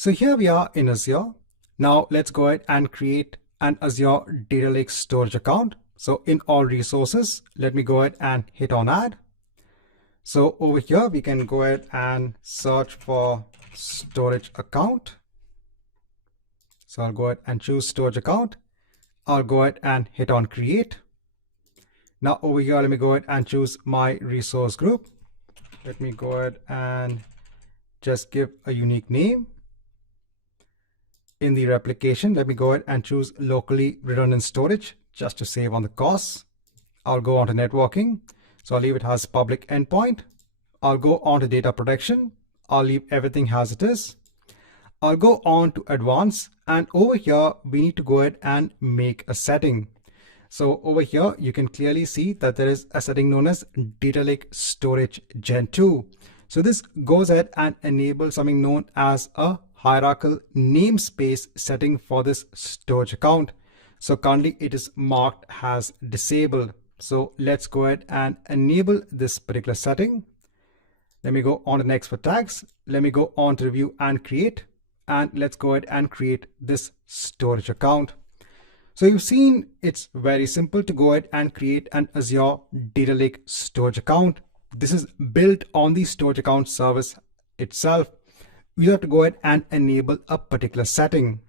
So here we are in Azure. Now let's go ahead and create an Azure Data Lake storage account. So in all resources, let me go ahead and hit on add. So over here, we can go ahead and search for storage account. So I'll go ahead and choose storage account. I'll go ahead and hit on create. Now over here, let me go ahead and choose my resource group. Let me go ahead and just give a unique name. In the replication, let me go ahead and choose locally redundant storage just to save on the costs. I'll go on to networking. So I'll leave it as public endpoint. I'll go on to data protection. I'll leave everything as it is. I'll go on to advanced, and over here, we need to go ahead and make a setting. So over here, you can clearly see that there is a setting known as Data Lake Storage Gen 2. So this goes ahead and enables something known as a hierarchical namespace setting for this storage account. So currently it is marked as disabled. So let's go ahead and enable this particular setting. Let me go on to next for tags. Let me go on to review and create. And let's go ahead and create this storage account. So you've seen it's very simple to go ahead and create an Azure Data Lake storage account. This is built on the storage account service itself. You have to go ahead and enable a particular setting.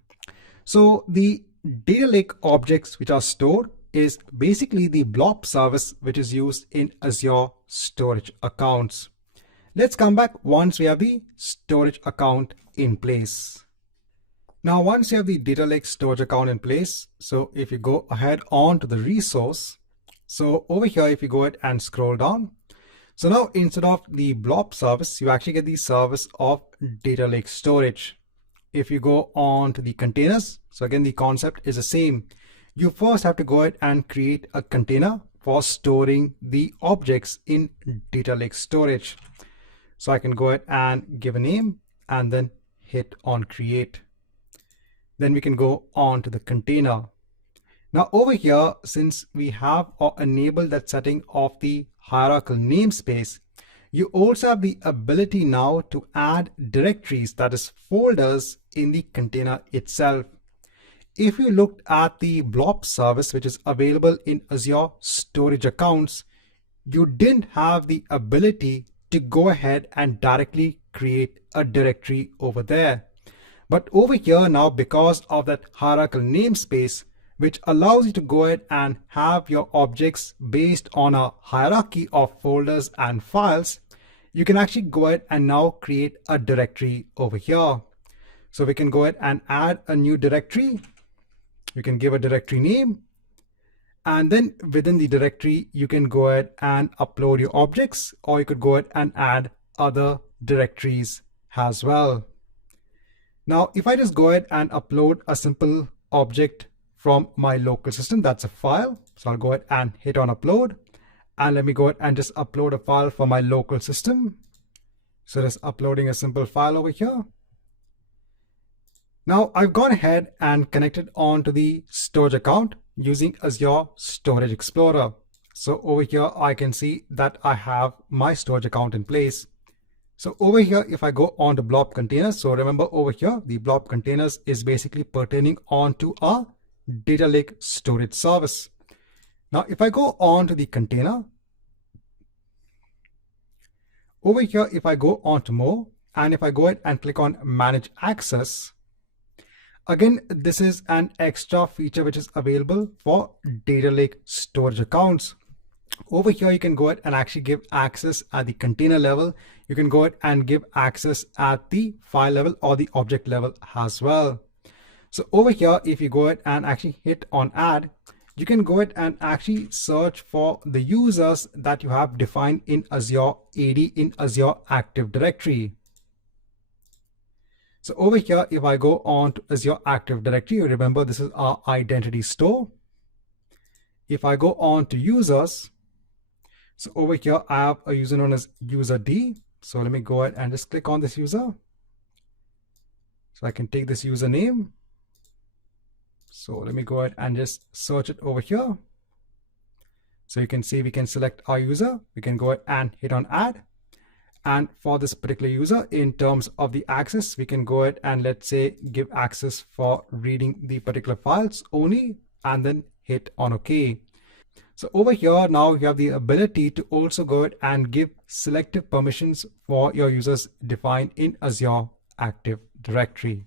So the data lake objects which are stored is basically the blob service which is used in Azure storage accounts. Let's come back once we have the storage account in place. Now, once you have the data lake storage account in place, so if you go ahead on to the resource, so over here, if you go ahead and scroll down, so now instead of the blob service, you actually get the service of data lake storage. If you go on to the containers, so again, the concept is the same. You first have to go ahead and create a container for storing the objects in data lake storage. So I can go ahead and give a name and then hit on create. Then we can go on to the container. Now over here, since we have enabled that setting of the hierarchical namespace, you also have the ability now to add directories, that is folders, in the container itself. If you looked at the blob service, which is available in Azure storage accounts, you didn't have the ability to go ahead and directly create a directory over there. But over here now, because of that hierarchical namespace, which allows you to go ahead and have your objects based on a hierarchy of folders and files, you can actually go ahead and now create a directory over here. So we can go ahead and add a new directory. You can give a directory name. And then within the directory, you can go ahead and upload your objects, or you could go ahead and add other directories as well. Now, if I just go ahead and upload a simple object from my local system, that's a file. So I'll go ahead and hit on upload. And let me go ahead and just upload a file for my local system. So just uploading a simple file over here. Now I've gone ahead and connected on to the storage account using Azure Storage Explorer. So over here, I can see that I have my storage account in place. So over here, if I go on to blob containers, so remember over here, the blob containers is basically pertaining on to our data lake storage service. Now, if I go on to the container, over here, if I go on to more, and if I go ahead and click on manage access, again, this is an extra feature which is available for data lake storage accounts. Over here, you can go ahead and actually give access at the container level. You can go ahead and give access at the file level or the object level as well. So over here, if you go ahead and actually hit on add, you can go ahead and actually search for the users that you have defined in Azure AD in Azure Active Directory. So over here, if I go on to Azure Active Directory, remember this is our identity store. If I go on to users, so over here, I have a user known as user D. So let me go ahead and just click on this user. So I can take this username. So let me go ahead and just search it over here. So you can see we can select our user. We can go ahead and hit on add. And for this particular user, in terms of the access, we can go ahead and let's say give access for reading the particular files only, and then hit on OK. So over here now you have the ability to also go ahead and give selective permissions for your users defined in Azure Active Directory.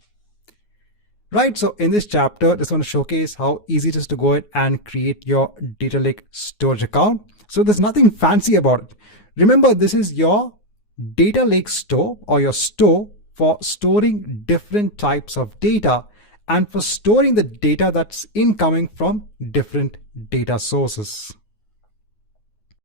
Right, so in this chapter, I just want to showcase how easy it is to go ahead and create your data lake storage account. So there's nothing fancy about it. Remember, this is your data lake store or your store for storing different types of data and for storing the data that's incoming from different data sources.